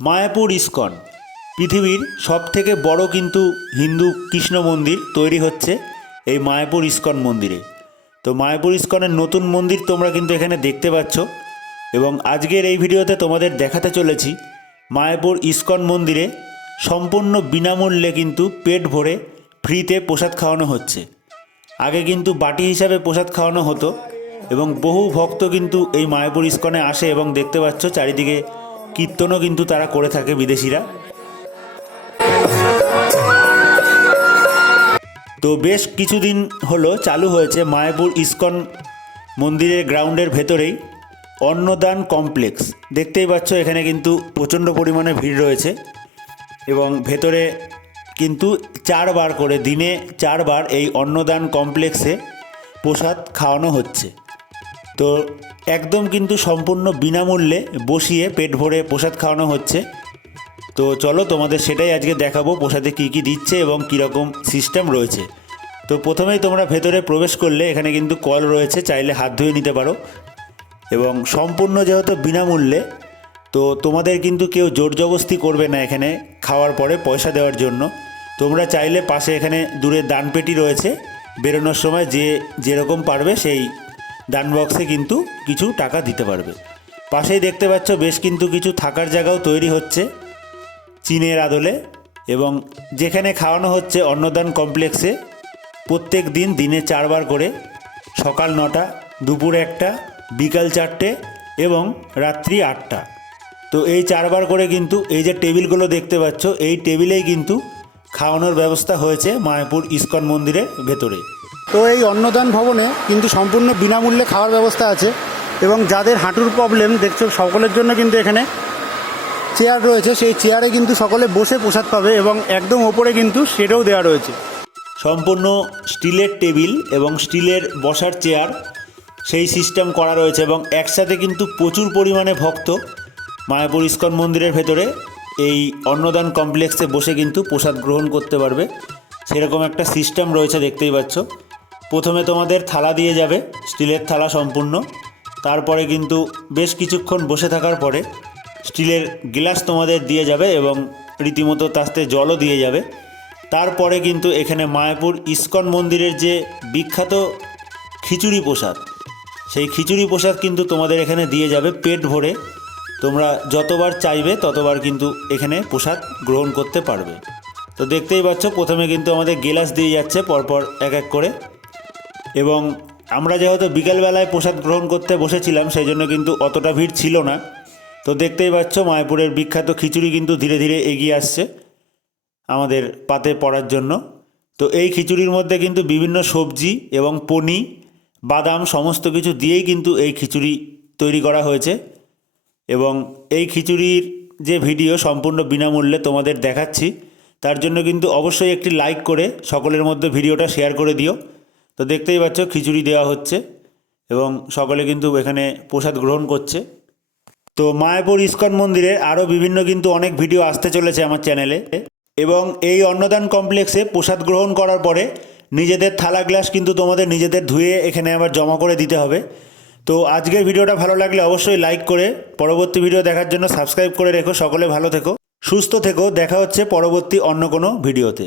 Mayapur ISKCON, পৃথিবীর সবথেকে বড় কিন্তু হিন্দু কৃষ্ণ মন্দির তৈরি হচ্ছে এই মায়াপুর ইস্কন মন্দিরে। তো মায়াপুর ইস্কনের নতুন মন্দির তোমরা কিন্তু এখানে দেখতে পাচ্ছ এবং আজকের এই ভিডিওতে তোমাদের দেখাতে চলেছি মায়াপুর ইস্কন মন্দিরে সম্পূর্ণ বিনামূল্যে কিন্তু পেট ভরে ফ্রিতে প্রসাদ খাওয়ানো হচ্ছে। আগে কিন্তু বাটি হিসাবে প্রসাদ খাওয়ানো হতো এবং বহু ভক্ত কিন্তু এই মায়াপুর ইস্কনে আসে এবং দেখতে পাচ্ছ চারিদিকে কীর্তনও কিন্তু তারা করে থাকে বিদেশিরা। তো বেশ কিছুদিন হলো চালু হয়েছে মায়াপুর ইস্কন মন্দিরের গ্রাউন্ডের ভেতরেই অন্নদান কমপ্লেক্স। দেখতেই পাচ্ছ, এখানে কিন্তু প্রচণ্ড পরিমাণে ভিড় রয়েছে এবং ভেতরে কিন্তু চারবার করে, দিনে চারবার এই অন্নদান কমপ্লেক্সে প্রসাদ খাওয়ানো হচ্ছে। তো একদম কিন্তু সম্পূর্ণ বিনামূল্যে বসিয়ে পেট ভরে প্রসাদ খাওয়ানো হচ্ছে। তো চলো তোমাদের সেটাই আজকে দেখাবো, প্রসাদে কী কী দিচ্ছে এবং কীরকম সিস্টেম রয়েছে। তো প্রথমেই তোমরা ভেতরে প্রবেশ করলে এখানে কিন্তু কল রয়েছে, চাইলে হাত ধুয়ে নিতে পারো। এবং সম্পূর্ণ যেহেতু বিনামূল্যে, তো তোমাদের কিন্তু কেউ জোর জবস্তি করবে না এখানে খাওয়ার পরে পয়সা দেওয়ার জন্য। তোমরা চাইলে পাশে এখানে দূরে দানপেটি রয়েছে, বেরোনোর সময় যে যেরকম পারবে সেই দান বক্সে কিন্তু কিছু টাকা দিতে পারবে। পাশেই দেখতে পাচ্ছ বেশ কিন্তু কিছু থাকার জায়গাও তৈরি হচ্ছে। চীনের আদলে এবং যেখানে খাওয়ানো হচ্ছে অন্নদান কমপ্লেক্সে প্রত্যেক দিন দিনে চারবার করে, সকাল নটা, দুপুর একটা, বিকাল চারটে এবং রাত্রি আটটা। তো এই চারবার করে কিন্তু এই যে টেবিলগুলো দেখতে পাচ্ছ, এই টেবিলেই কিন্তু খাওয়ানোর ব্যবস্থা হয়েছে মায়াপুর ইস্কন মন্দিরের ভেতরে। তো এই অন্নদান ভবনে কিন্তু সম্পূর্ণ বিনামূল্যে খাওয়ার ব্যবস্থা আছে এবং যাদের হাঁটুর প্রবলেম দেখছ সকলের জন্য কিন্তু এখানে চেয়ার রয়েছে। সেই চেয়ারে কিন্তু সকলে বসে প্রসাদ পাবে এবং একদম ওপরে কিন্তু সেটাও দেওয়া রয়েছে। সম্পূর্ণ স্টিলের টেবিল এবং স্টিলের বসার চেয়ার সেই সিস্টেম করা রয়েছে এবং একসাথে কিন্তু প্রচুর পরিমাণে ভক্ত মায়াপুর ইস্কন মন্দিরের ভেতরে এই অন্নদান কমপ্লেক্সে বসে কিন্তু প্রসাদ গ্রহণ করতে পারবে। সেরকম একটা সিস্টেম রয়েছে, দেখতেই পাচ্ছ। প্রথমে তোমাদের থালা দিয়ে যাবে, স্টিলের থালা সম্পূর্ণ। তারপরে কিন্তু বেশ কিছুক্ষণ বসে থাকার পরে স্টিলের গ্লাস তোমাদের দিয়ে যাবে এবং রীতিমতো তাতে জলও দিয়ে যাবে। তারপরে কিন্তু এখানে মায়াপুর ইস্কন মন্দিরের যে বিখ্যাত খিচুড়ি প্রসাদ, সেই খিচুড়ি প্রসাদ কিন্তু তোমাদের এখানে দিয়ে যাবে পেট ভরে। তোমরা যতবার চাইবে ততবার কিন্তু এখানে প্রসাদ গ্রহণ করতে পারবে। তো দেখতেই পাচ্ছ, প্রথমে কিন্তু আমাদের গেলাস দিয়ে যাচ্ছে, পরপর এক এক করে। এবং আমরা যেহেতু বিকেলবেলায় প্রসাদ গ্রহণ করতে বসেছিলাম সেই জন্য কিন্তু অতটা ভিড় ছিল না। তো দেখতেই পাচ্ছ, মায়াপুরের বিখ্যাত খিচুড়ি কিন্তু ধীরে ধীরে এগিয়ে আসছে আমাদের পাতে পড়ার জন্য। তো এই খিচুড়ির মধ্যে কিন্তু বিভিন্ন সবজি এবং পনি বাদাম সমস্ত কিছু দিয়েই কিন্তু এই খিচুড়ি তৈরি করা হয়েছে। এবং এই খিচুড়ির যে ভিডিও সম্পূর্ণ বিনামূল্যে তোমাদের দেখাচ্ছি, তার জন্য কিন্তু অবশ্যই একটি লাইক করে সকলের মধ্যে ভিডিওটা শেয়ার করে দিও। তো দেখতেই পাচ্ছ খিচুড়ি দেওয়া হচ্ছে এবং সকলে কিন্তু এখানে প্রসাদ গ্রহণ করছে। তো মায়াপুর ইস্কন মন্দিরে আরও বিভিন্ন কিন্তু অনেক ভিডিও আসতে চলেছে আমার চ্যানেলে এবং এই অন্নদান কমপ্লেক্সে প্রসাদ গ্রহণ করার পরে নিজেদের থালা গ্লাস কিন্তু তোমাদের নিজেদের ধুয়ে এখানে আবার জমা করে দিতে হবে। তো আজকের ভিডিওটা ভালো লাগলে অবশ্যই লাইক করে, পরবর্তী ভিডিও দেখার জন্য সাবস্ক্রাইব করে রেখো, সকলে ভালো থেকো, সুস্থ থেকো, দেখা হচ্ছে পরবর্তী অন্য কোনো ভিডিওতে।